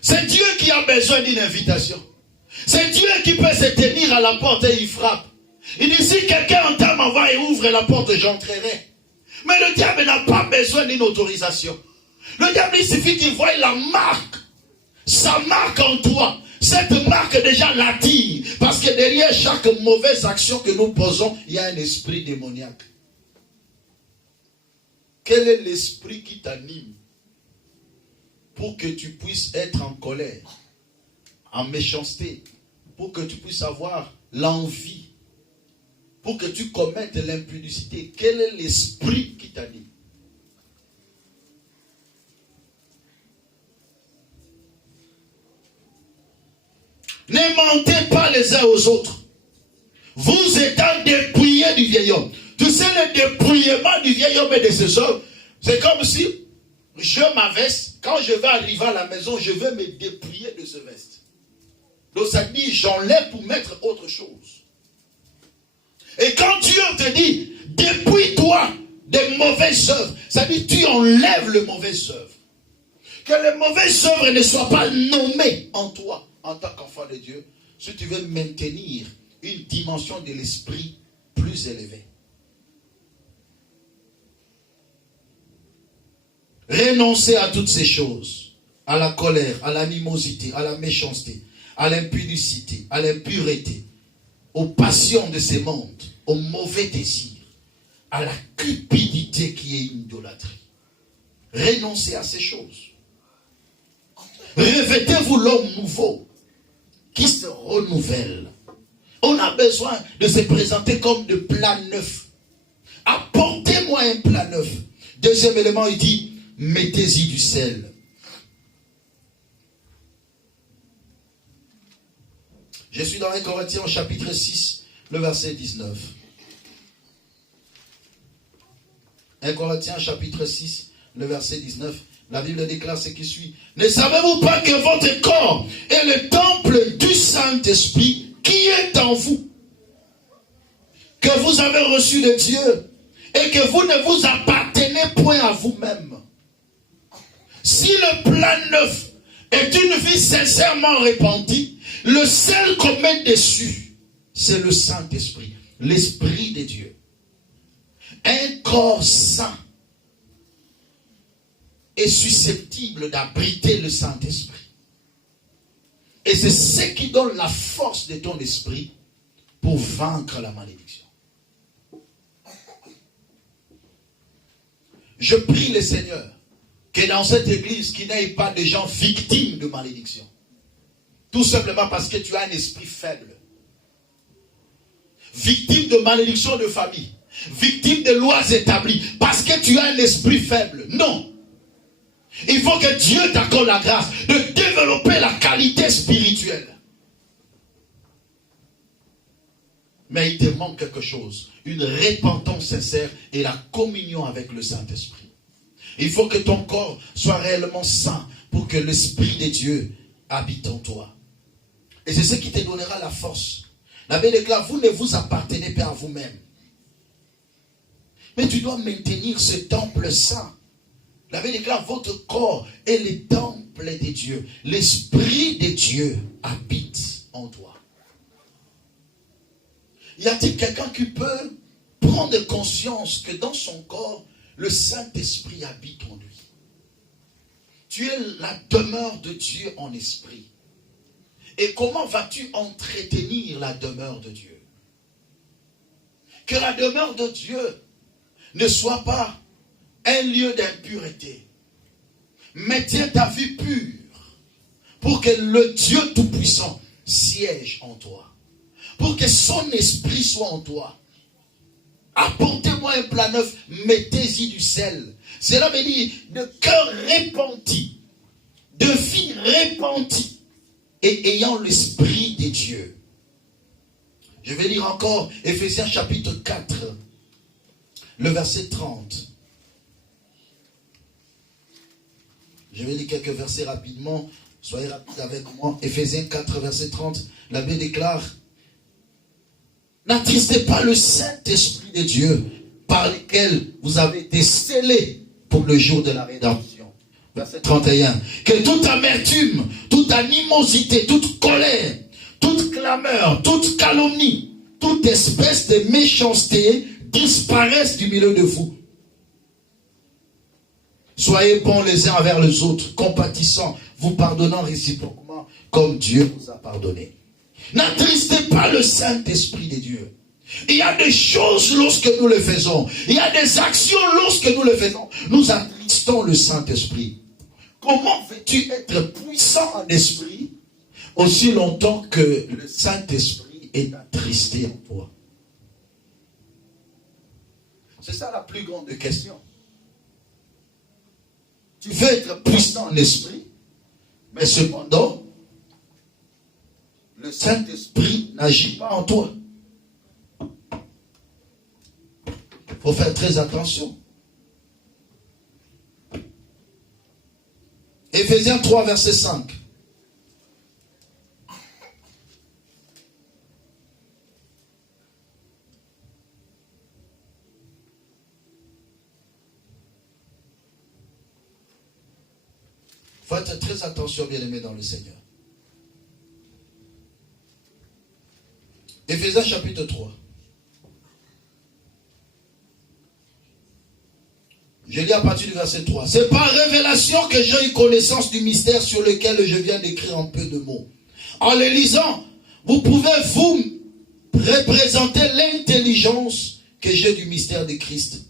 C'est Dieu qui a besoin d'une invitation. C'est Dieu qui peut se tenir à la porte et il frappe. Il dit, si quelqu'un entend ma voix et ouvre la porte, j'entrerai. Mais le diable n'a pas besoin d'une autorisation. Le diable, il suffit qu'il voie la marque. Sa marque en toi. Cette marque déjà l'attire. Parce que derrière chaque mauvaise action que nous posons, il y a un esprit démoniaque. Quel est l'esprit qui t'anime pour que tu puisses être en colère, en méchanceté, pour que tu puisses avoir l'envie, pour que tu commettes l'impudicité? Quel est l'esprit qui t'anime? Ne mentez pas les uns aux autres. vous étant dépouillés du vieil homme. Tu sais, le dépouillement du vieil homme et de ses œuvres, c'est comme si je m'aveste, quand je vais arriver à la maison, je vais me dépouiller de ce veste. Donc ça dit, j'enlève pour mettre autre chose. Et quand Dieu te dit, dépouille-toi des mauvaises œuvres, ça dit, tu enlèves les mauvaises œuvres. Que les mauvaises œuvres ne soient pas nommées en toi, en tant qu'enfant de Dieu, si tu veux maintenir une dimension de l'esprit plus élevée. Renoncez à toutes ces choses, à la colère, à l'animosité, à la méchanceté, à l'impudicité, à l'impureté, aux passions de ces mondes, aux mauvais désirs, à la cupidité qui est une idolâtrie. Renoncez à ces choses. Revêtez-vous l'homme nouveau qui se renouvelle. On a besoin de se présenter comme de plats neufs. Apportez-moi un plat neuf. Deuxième élément, il dit, mettez-y du sel. Je suis dans 1 Corinthiens au chapitre 6, le verset 19. 1 Corinthiens chapitre 6, le verset 19. La Bible déclare ce qui suit. Ne savez-vous pas que votre corps est le temple du Saint-Esprit qui est en vous, que vous avez reçu de Dieu et que vous ne vous appartenez point à vous-même? Si le plat neuf est une vie sincèrement repentie, le sel qu'on met dessus, c'est le Saint-Esprit, l'Esprit de Dieu. Un corps saint est susceptible d'abriter le Saint-Esprit. Et c'est ce qui donne la force de ton esprit pour vaincre la malédiction. Je prie le Seigneur que dans cette église, qu'il n'y ait pas de gens victimes de malédiction. Tout simplement parce que tu as un esprit faible. Victime de malédiction de famille. Victime de lois établies. Parce que tu as un esprit faible. Non. Il faut que Dieu t'accorde la grâce de développer la qualité spirituelle. Mais il te manque quelque chose. Une repentance sincère et la communion avec le Saint-Esprit. Il faut que ton corps soit réellement saint pour que l'Esprit de Dieu habite en toi. Et c'est ce qui te donnera la force. La Bible déclare, vous ne vous appartenez pas à vous-même. Mais tu dois maintenir ce temple saint. La Bible déclare, votre corps est le temple de Dieu. L'Esprit de Dieu habite en toi. Y a-t-il quelqu'un qui peut prendre conscience que dans son corps, le Saint-Esprit habite en lui? Tu es la demeure de Dieu en esprit. Et comment vas-tu entretenir la demeure de Dieu? Que la demeure de Dieu ne soit pas un lieu d'impureté. Mais tiens ta vie pure pour que le Dieu Tout-Puissant siège en toi. Pour que son esprit soit en toi. Apportez-moi un plat neuf, mettez-y du sel. Cela veut dire de cœur repenti, de vie repentie et ayant l'esprit de Dieu. Je vais lire encore Ephésiens chapitre 4, le verset 30. Je vais lire quelques versets rapidement. Soyez rapides avec moi. Ephésiens 4, verset 30. La Bible déclare, n'attristez pas le Saint-Esprit de Dieu par lequel vous avez été scellés pour le jour de la rédemption. Verset 31. Que toute amertume, toute animosité, toute colère, toute clameur, toute calomnie, toute espèce de méchanceté disparaissent du milieu de vous. Soyez bons les uns envers les autres, compatissants, vous pardonnant réciproquement comme Dieu vous a pardonné. N'attristez pas le Saint-Esprit de Dieu. Il y a des choses lorsque nous le faisons. Il y a des actions lorsque nous le faisons. Nous attristons le Saint-Esprit. Comment veux-tu être puissant en esprit aussi longtemps que le Saint-Esprit est attristé en toi? C'est ça la plus grande question. Tu veux être puissant en esprit, mais cependant, le Saint-Esprit n'agit pas en toi. faut faire très attention. Éphésiens 3, verset 5. Faites très attention, bien-aimés dans le Seigneur. Éphésiens chapitre 3. Je lis à partir du verset 3. C'est par révélation que j'ai eu connaissance du mystère sur lequel je viens d'écrire en peu de mots. En le lisant, vous pouvez vous représenter l'intelligence que j'ai du mystère de Christ.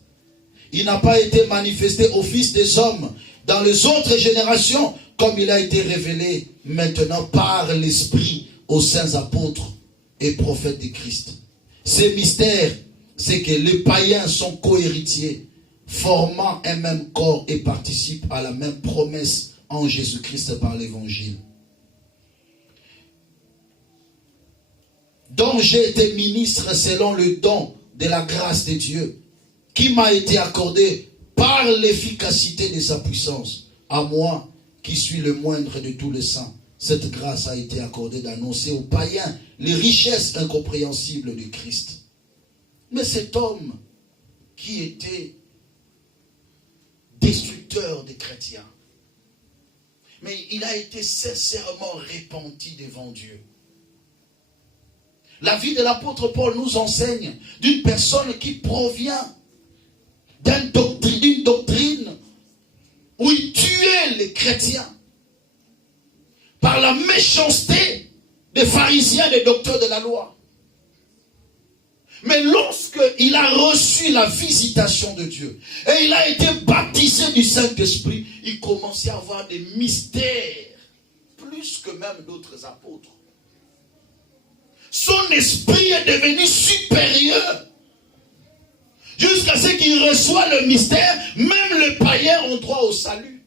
Il n'a pas été manifesté au Fils des hommes dans les autres générations, comme il a été révélé maintenant par l'Esprit aux saints apôtres et prophètes de Christ. Ce mystère, c'est que les païens sont co-héritiers, formant un même corps et participent à la même promesse en Jésus-Christ par l'Évangile. Dont j'ai été ministre selon le don de la grâce de Dieu, qui m'a été accordé par l'efficacité de sa puissance. À moi, qui suis le moindre de tous les saints, cette grâce a été accordée d'annoncer aux païens les richesses incompréhensibles de Christ. Mais cet homme qui était destructeur des chrétiens, mais il a été sincèrement repenti devant Dieu. La vie de l'apôtre Paul nous enseigne d'une personne qui provient d'une doctrine où il tuait les chrétiens par la méchanceté des pharisiens, des docteurs de la loi. Mais lorsqu'il a reçu la visitation de Dieu et il a été baptisé du Saint-Esprit, il commençait à avoir des mystères plus que même d'autres apôtres. Son esprit est devenu supérieur jusqu'à ce qu'il reçoit le mystère. Même les païens ont droit au salut.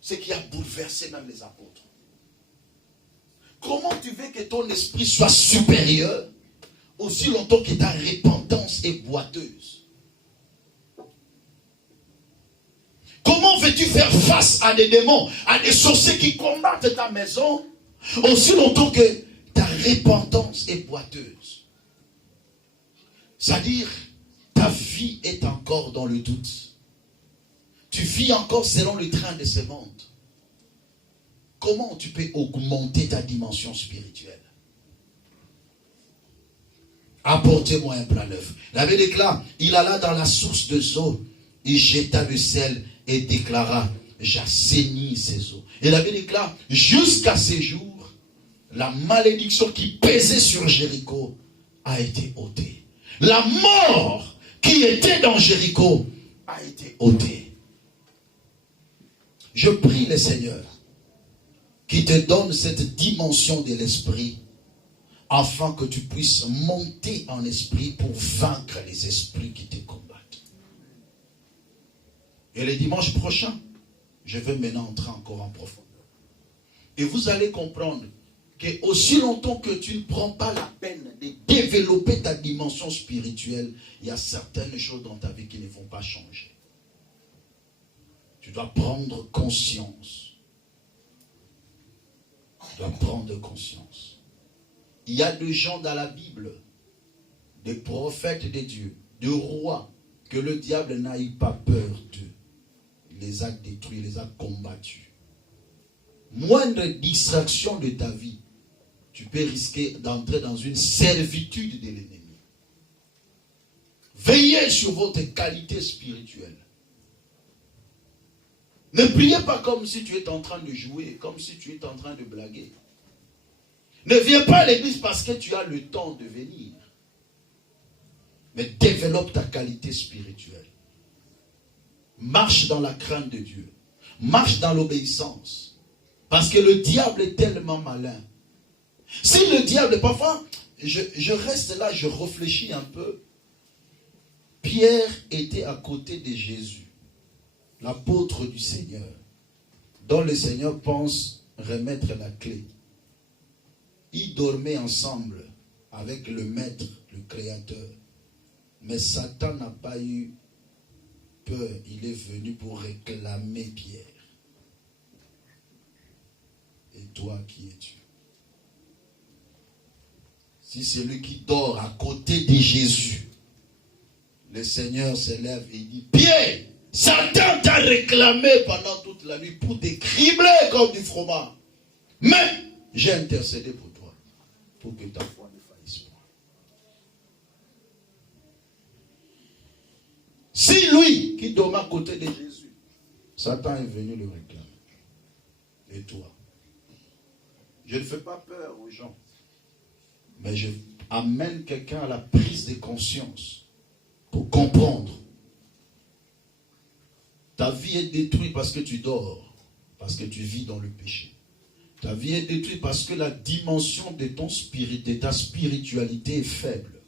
Ce qui a bouleversé même les apôtres. Comment tu veux que ton esprit soit supérieur aussi longtemps que ta repentance est boiteuse? Comment veux-tu faire face à des démons, à des sorciers qui combattent ta maison aussi longtemps que ta repentance est boiteuse? C'est-à-dire, ta vie est encore dans le doute. Tu vis encore selon le train de ce monde. Comment tu peux augmenter ta dimension spirituelle? Apportez-moi un plat neuf. La Bible déclare, il alla dans la source de eau, il jeta le sel et déclara, j'assainis ces eaux. Et la Bible déclare, jusqu'à ces jours, la malédiction qui pesait sur Jéricho a été ôtée. La mort qui était dans Jéricho a été ôtée. Je prie le Seigneur qui te donne cette dimension de l'esprit afin que tu puisses monter en esprit pour vaincre les esprits qui te combattent. Et le dimanche prochain, je vais maintenant entrer encore en profondeur. Et vous allez comprendre que aussi longtemps que tu ne prends pas la peine de développer ta dimension spirituelle, il y a certaines choses dans ta vie qui ne vont pas changer. Tu dois prendre conscience. Tu dois prendre conscience. Il y a des gens dans la Bible, des prophètes de Dieu, des rois, que le diable n'a eu pas peur d'eux. Il les a détruits, il les a combattus. Moindre distraction de ta vie, tu peux risquer d'entrer dans une servitude de l'ennemi. Veillez sur votre qualité spirituelle. Ne priez pas comme si tu es en train de jouer, comme si tu es en train de blaguer. Ne viens pas à l'église parce que tu as le temps de venir. Mais développe ta qualité spirituelle. Marche dans la crainte de Dieu. Marche dans l'obéissance. Parce que le diable est tellement malin. Si le diable, parfois, je reste là, je réfléchis un peu. Pierre était à côté de Jésus, l'apôtre du Seigneur, dont le Seigneur pense remettre la clé. Ils dormaient ensemble avec le Maître, le Créateur. Mais Satan n'a pas eu peur. Il est venu pour réclamer Pierre. Et toi, qui es-tu? Si c'est lui qui dort à côté de Jésus, le Seigneur se lève et dit, Pierre, Satan t'a réclamé pendant toute la nuit pour te cribler comme du fromage. Mais j'ai intercédé pour toi, pour que ta foi ne faillisse pas. Si lui, qui dormait à côté de Jésus, Satan est venu le réclamer. Et toi? Je ne fais pas peur aux gens, mais je amène quelqu'un à la prise de conscience pour comprendre. Ta vie est détruite parce que tu dors, parce que tu vis dans le péché. Ta vie est détruite parce que la dimension de ta spiritualité est faible.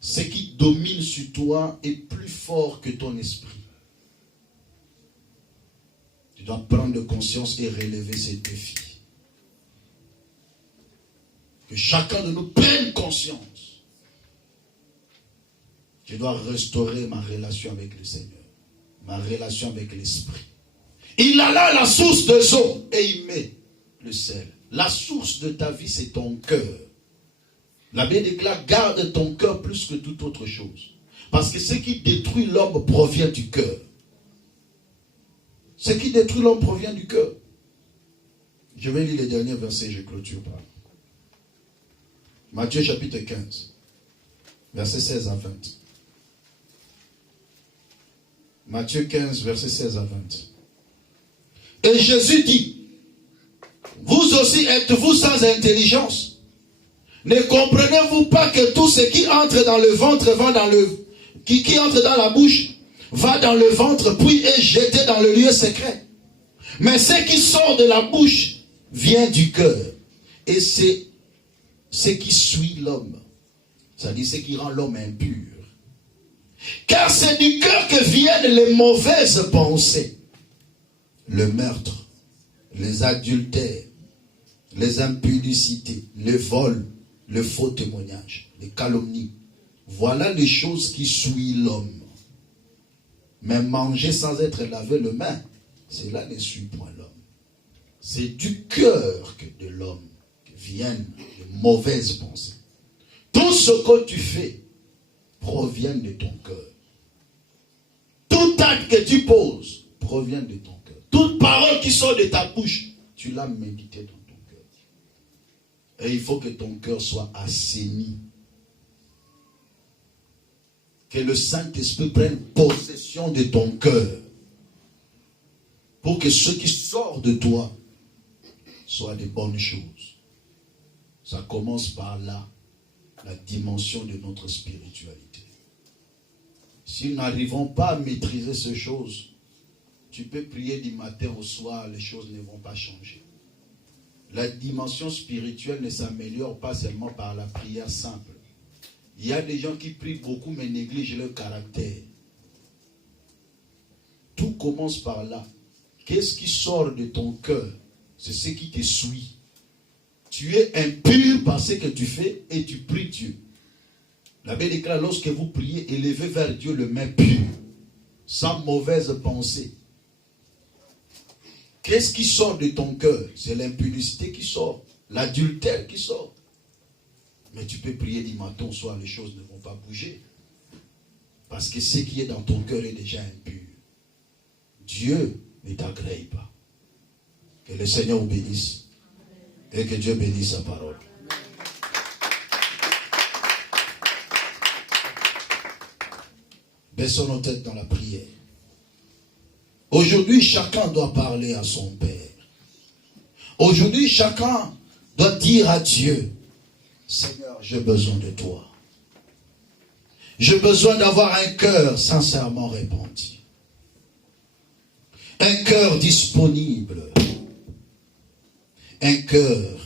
Ce qui domine sur toi est plus fort que ton esprit. Tu dois prendre conscience et relever ces défis. Que chacun de nous prenne conscience. Je dois restaurer ma relation avec le Seigneur. Ma relation avec l'esprit. Il a là la source de eau et il met le sel. La source de ta vie, c'est ton cœur. La Bible déclare, garde ton cœur plus que toute autre chose. Parce que ce qui détruit l'homme provient du cœur. Ce qui détruit l'homme provient du cœur. Je vais lire les derniers versets, je clôture par là. Matthieu chapitre 15, versets 16 à 20. Matthieu 15, versets 16 à 20. Et Jésus dit, vous aussi êtes-vous sans intelligence? Ne comprenez-vous pas que tout ce qui entre dans le ventre va dans le... qui entre dans la bouche va dans le ventre puis est jeté dans le lieu secret? Mais ce qui sort de la bouche vient du cœur. Et c'est ce qui suit l'homme. C'est-à-dire ce qui rend l'homme impur. Car c'est du cœur que viennent les mauvaises pensées. Le meurtre, les adultères, les impudicités, les vols, le faux témoignage, les calomnies. Voilà les choses qui suivent l'homme. Mais manger sans être lavé les mains, cela ne suit point l'homme. C'est du cœur que de l'homme que viennent les mauvaises pensées. Tout ce que tu fais provient de ton cœur. Tout acte que tu poses provient de ton cœur. Toute parole qui sort de ta bouche, tu l'as médité dans ton cœur. Et il faut que ton cœur soit assaini. Que le Saint-Esprit prenne possession de ton cœur. Pour que ce qui sort de toi soit des bonnes choses. Ça commence par là, la dimension de notre spiritualité. Si nous n'arrivons pas à maîtriser ces choses, tu peux prier du matin au soir, les choses ne vont pas changer. La dimension spirituelle ne s'améliore pas seulement par la prière simple. Il y a des gens qui prient beaucoup mais négligent leur caractère. Tout commence par là. Qu'est-ce qui sort de ton cœur? C'est ce qui te suit. Tu es impur par ce que tu fais et tu pries Dieu. La Bible déclare, lorsque vous priez, élevez vers Dieu le main pur, sans mauvaise pensée. Qu'est-ce qui sort de ton cœur? C'est l'impudicité qui sort, l'adultère qui sort. Mais tu peux prier du matin au soir, les choses ne vont pas bouger. Parce que ce qui est dans ton cœur est déjà impur. Dieu ne t'agrée pas. Que le Seigneur vous bénisse. Et que Dieu bénisse sa parole. Baissons nos têtes dans la prière. Aujourd'hui, chacun doit parler à son Père. Aujourd'hui, chacun doit dire à Dieu, Seigneur, j'ai besoin de toi. J'ai besoin d'avoir un cœur sincèrement repenti. Un cœur disponible. Un cœur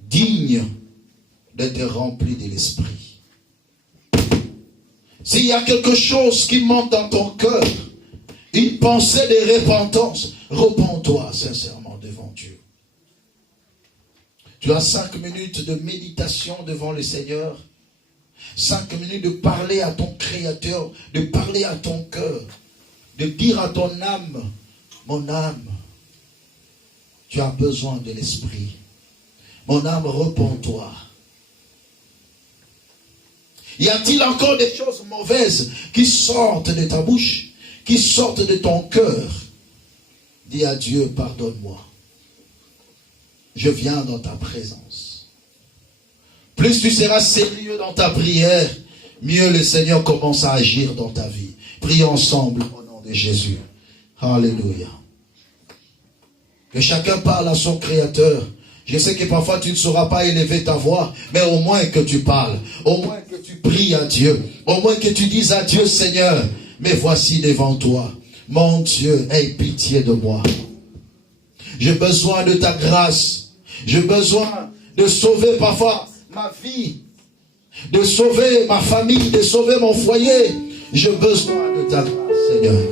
digne d'être rempli de l'esprit. S'il y a quelque chose qui monte dans ton cœur, une pensée de repentance, repens-toi sincèrement devant Dieu. Tu as 5 minutes de méditation devant le Seigneur. 5 minutes de parler à ton Créateur, de parler à ton cœur, de dire à ton âme, mon âme, tu as besoin de l'Esprit. Mon âme, repens-toi. Y a-t-il encore des choses mauvaises qui sortent de ta bouche, qui sortent de ton cœur? Dis à Dieu, pardonne-moi. Je viens dans ta présence. Plus tu seras sérieux dans ta prière, mieux le Seigneur commence à agir dans ta vie. Prions ensemble au nom de Jésus. Alléluia. Que chacun parle à son Créateur. Je sais que parfois tu ne sauras pas élever ta voix, mais au moins que tu parles, au moins que tu pries à Dieu, au moins que tu dises à Dieu, Seigneur, mais voici devant toi. Mon Dieu, aie pitié de moi. J'ai besoin de ta grâce. J'ai besoin de sauver parfois ma vie, de sauver ma famille, de sauver mon foyer. J'ai besoin de ta grâce, Seigneur.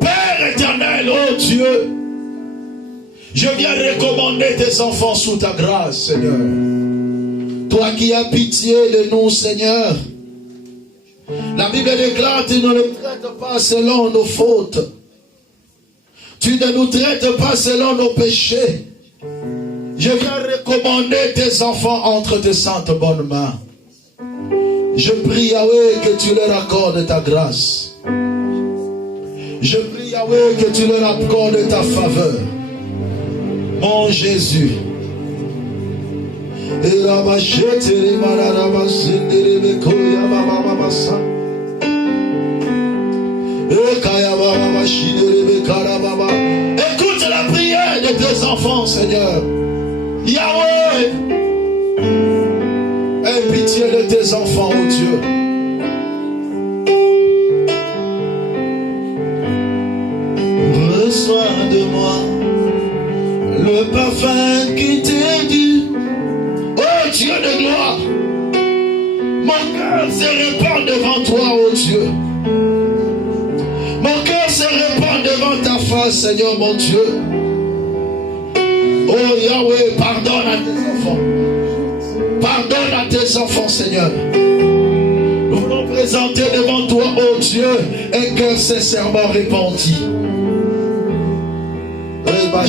Père éternel, oh Dieu, je viens recommander tes enfants sous ta grâce, Seigneur. Toi qui as pitié de nous, Seigneur. La Bible déclare, tu ne nous traites pas selon nos fautes. Tu ne nous traites pas selon nos péchés. Je viens recommander tes enfants entre tes saintes bonnes mains. Je prie, Yahweh, que tu leur accordes ta grâce. Je prie, Yahweh, que tu leur accordes ta faveur. Mon Jésus. Écoute la prière de tes enfants, Seigneur. Yahweh, aie pitié de tes enfants, oh Dieu. Reçois de moi le parfum qui t'est dû. Oh Dieu de gloire, mon cœur se répand devant toi, oh Dieu. Mon cœur se répand devant ta face, Seigneur mon Dieu. Oh Yahweh, pardonne à tes enfants. Pardonne à tes enfants, Seigneur. Nous voulons présenter devant toi, oh Dieu, un cœur sincèrement repenti.